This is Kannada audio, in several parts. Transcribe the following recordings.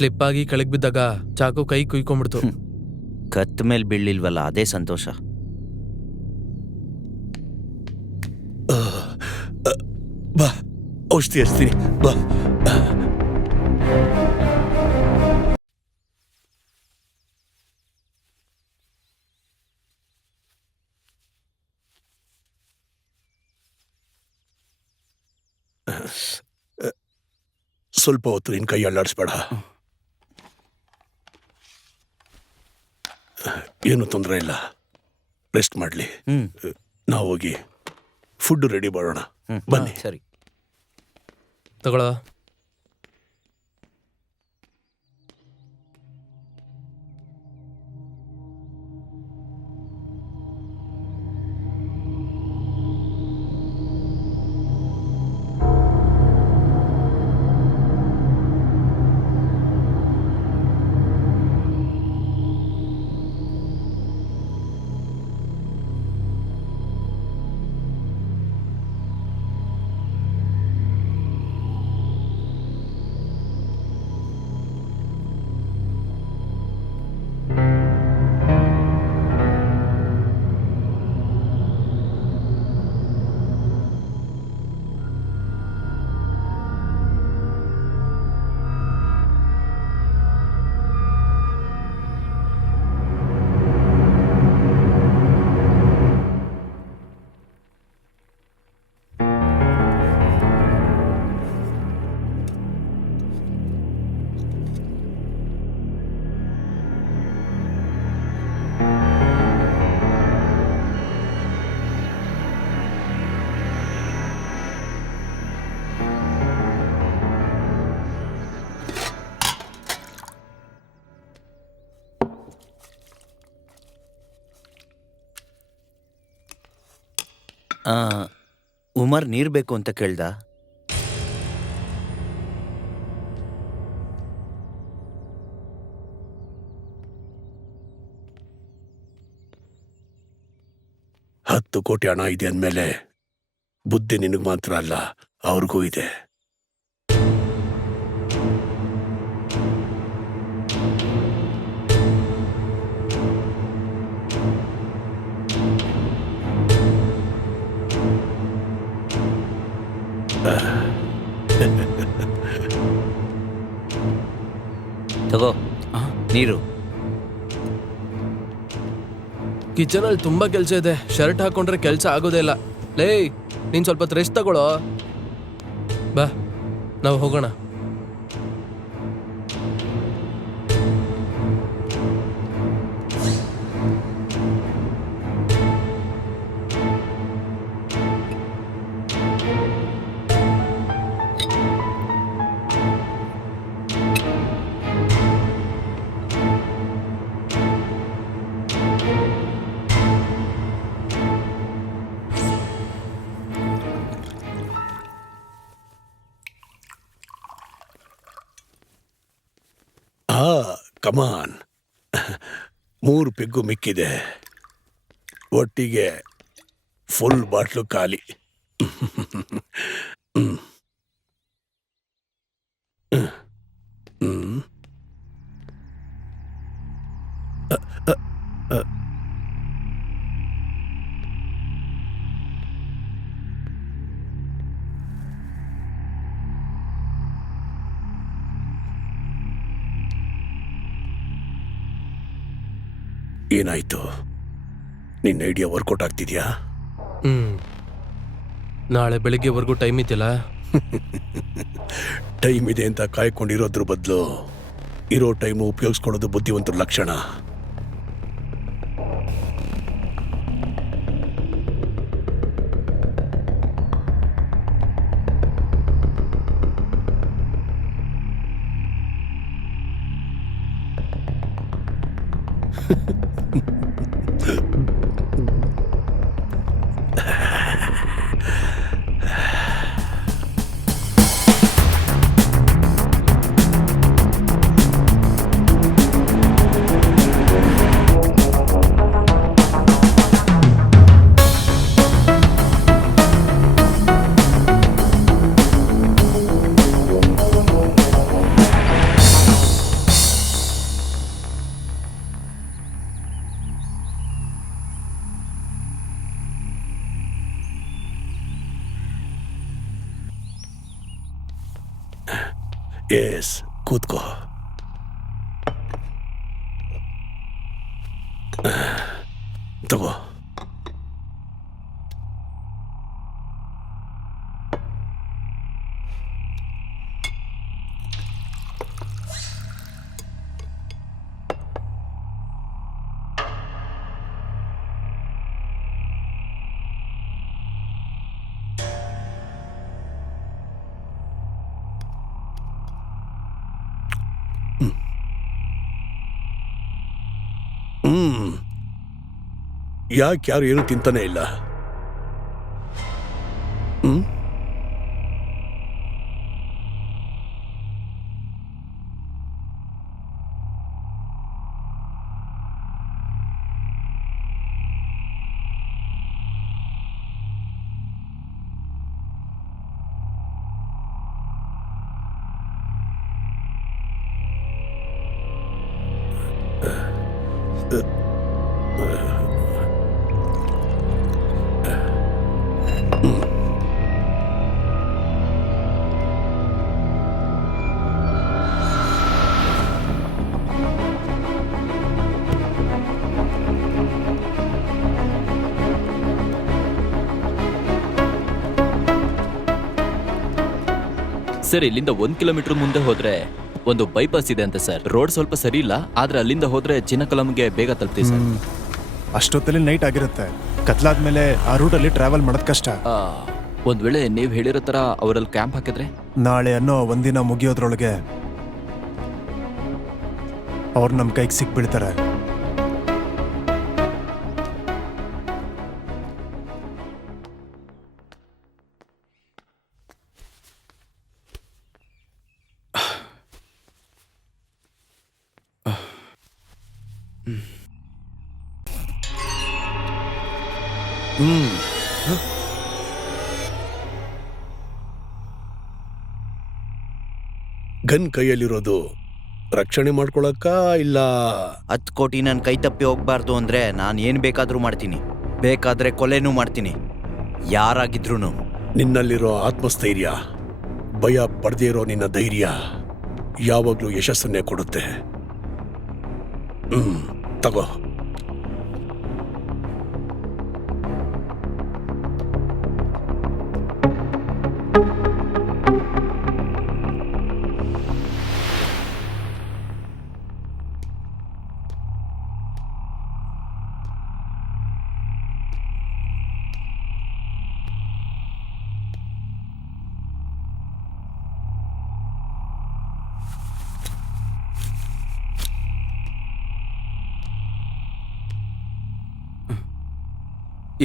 ಸ್ಲಿಪ್ ಆಗಿ ಕೆಳಗ್ ಬಿದ್ದಾಗ ಚಾಕು ಕೈ ಕುಯ್ಕೊಂಡ್ಬಿಡ್ತು. ಕತ್ ಮೇಲೆ ಬೀಳಿಲ್ವಲ್ಲ, ಅದೇ ಸಂತೋಷ. ಬಾ, ಔಷಧಿ ಹಚ್ತೀನಿ ಬಾ. ಸ್ವಲ್ಪ ಹೊತ್ತು ನಿನ್ ಕೈ ಅಲ್ಲಾಡಿಸ್ಬೇಡ. ಏನು ತೊಂದರೆ ಇಲ್ಲ, ರೆಸ್ಟ್ ಮಾಡಲಿ. ನಾವು ಹೋಗಿ ಫುಡ್ ರೆಡಿ ಮಾಡೋಣ. ಬನ್ನಿ. ಸರಿ ತಗೊಳ. ಉಮರ್ ನೀರು ಬೇಕು ಅಂತ ಕೇಳ್ದ. $10 ಕೋಟಿ ಹಣ ಇದೆ ಅಂದಮೇಲೆ ಬುದ್ಧಿ ನಿನಗೆ ಮಾತ್ರ ಅಲ್ಲ, ಅವ್ರಿಗೂ ಇದೆ. ತಗೋ ನೀರು. ಕಿಚನಲ್ಲಿ ತುಂಬಾ ಕೆಲಸ ಇದೆ. ಶರ್ಟ್ ಹಾಕೊಂಡ್ರೆ ಕೆಲಸ ಆಗೋದೇ ಇಲ್ಲ. ಲೇ, ನೀನ್ ಸ್ವಲ್ಪ ರೆಸ್ಟ್ ತಗೊಳ್ಳೋ. ಬಾ, ನಾವು ಹೋಗೋಣ. ಕಮಾನ್, 3 ಪೆಗ್ಗು ಮಿಕ್ಕಿದೆ. ಒಟ್ಟಿಗೆ ಫುಲ್ ಬಾಟ್ಲು ಖಾಲಿ. ಏನಾಯ್ತು? ನಿನ್ನ ಐಡಿಯಾ ವರ್ಕೌಟ್ ಆಗ್ತಿದ್ಯಾ? ನಾಳೆ ಬೆಳಿಗ್ಗೆವರೆಗೂ ಟೈಮ್ ಇದೆಯಲ್ಲ. ಟೈಮ್ ಇದೆ ಅಂತ ಕಾಯ್ಕೊಂಡಿರೋದ್ರ ಬದಲು ಇರೋ ಟೈಮು ಉಪಯೋಗಿಸ್ಕೊಳ್ಳೋದು ಬುದ್ಧಿವಂತರ ಲಕ್ಷಣ. ಎಸ್ ಕೂತ್ಕೋ. ತಗೋ. ಯಾಕೆ ಯಾರು ಏನು ತಿಂತಾನೆ ಇಲ್ಲ? ಸರ್, ಇಲ್ಲಿಂದ 1 ಕಿಲೋಮೀಟರ್ ಮುಂದೆ ಹೋದ್ರೆ ಒಂದು ಬೈಪಾಸ್ ಇದೆ ಅಂತ ಸರ್. ರೋಡ್ ಸ್ವಲ್ಪ ಸರಿ ಇಲ್ಲ, ಆದ್ರೆ ಅಲ್ಲಿಂದ ಹೋದ್ರೆ ಚಿನ್ನಕಲಂಗೆ ಬೇಗ ತಲುಪ್ತೀವಿ ಸರ್. ಅಷ್ಟೊತ್ತಲ್ಲಿ ನೈಟ್ ಆಗಿರುತ್ತೆ. ಕತ್ಲಾದ್ಮೇಲೆ ಆ ರೂಟಲ್ಲಿ ಟ್ರಾವೆಲ್ ಮಾಡೋದು ಕಷ್ಟ. ಒಂದ್ ವೇಳೆ ನೀವು ಹೇಳಿರೋ ತರ ಅವರಲ್ಲಿ ಕ್ಯಾಂಪ್ ಹಾಕಿದ್ರೆ ನಾಳೆ ಅನ್ನೋ ಒಂದಿನ ಮುಗಿಯೋದ್ರೊಳಗೆ ಅವ್ರು ನಮ್ಮ ಕೈಗೆ ಸಿಕ್ಬಿಡ್ತಾರೆ. ಗನ್ ಕೈಯಲ್ಲಿರೋದು ರಕ್ಷಣೆ ಮಾಡ್ಕೊಳಕ್ಕ ಇಲ್ಲ? 10 ಕೋಟಿ ನನ್ನ ಕೈ ತಪ್ಪಿ ಹೋಗ್ಬಾರ್ದು ಅಂದ್ರೆ ನಾನು ಏನು ಬೇಕಾದರೂ ಮಾಡ್ತೀನಿ. ಬೇಕಾದ್ರೆ ಕೊಲೆನೂ ಮಾಡ್ತೀನಿ, ಯಾರಾಗಿದ್ರು. ನಿನ್ನಲ್ಲಿರೋ ಆತ್ಮಸ್ಥೈರ್ಯ, ಭಯ ಪಡೆದೇ ಇರೋ ನಿನ್ನ ಧೈರ್ಯ ಯಾವಾಗಲೂ ಯಶಸ್ಸನ್ನೇ ಕೊಡುತ್ತೆ. ತಗೋ.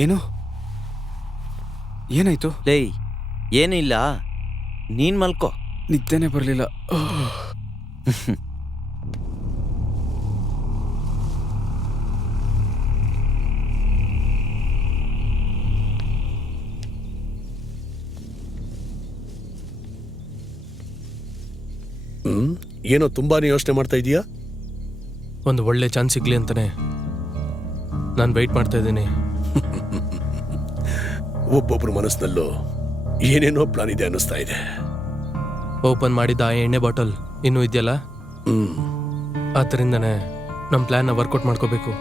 ಏನು? ಏನಾಯ್ತು? ಲೇ, ಏನಿಲ್ಲ, ನೀನ್ ಮಲ್ಕೋ. ನಿದ್ದೆನೆ ಬರಲಿಲ್ಲ. ಏನೋ ತುಂಬಾನೇ ಯೋಚನೆ ಮಾಡ್ತಾ ಇದೀಯಾ? ಒಂದು ಒಳ್ಳೆ ಚಾನ್ಸ್ ಸಿಗ್ಲಿ ಅಂತಾನೆ ನಾನು ವೆಯ್ಟ್ ಮಾಡ್ತಾ ಇದ್ದೀನಿ. ಒಬ್ಬೊಬ್ರ ಮನಸ್ಸಿನಲ್ಲೂ ಏನೇನೋ ಪ್ಲಾನ್ ಇದೆ ಅನ್ನಿಸ್ತಾ ಇದೆ. ಓಪನ್ ಮಾಡಿದ್ದ ಆ ಎಣ್ಣೆ ಬಾಟಲ್ ಇನ್ನೂ ಇದೆಯಲ್ಲ, ಆದ್ದರಿಂದನೇ ನಮ್ಮ ಪ್ಲಾನ್ನ ವರ್ಕೌಟ್ ಮಾಡ್ಕೋಬೇಕು.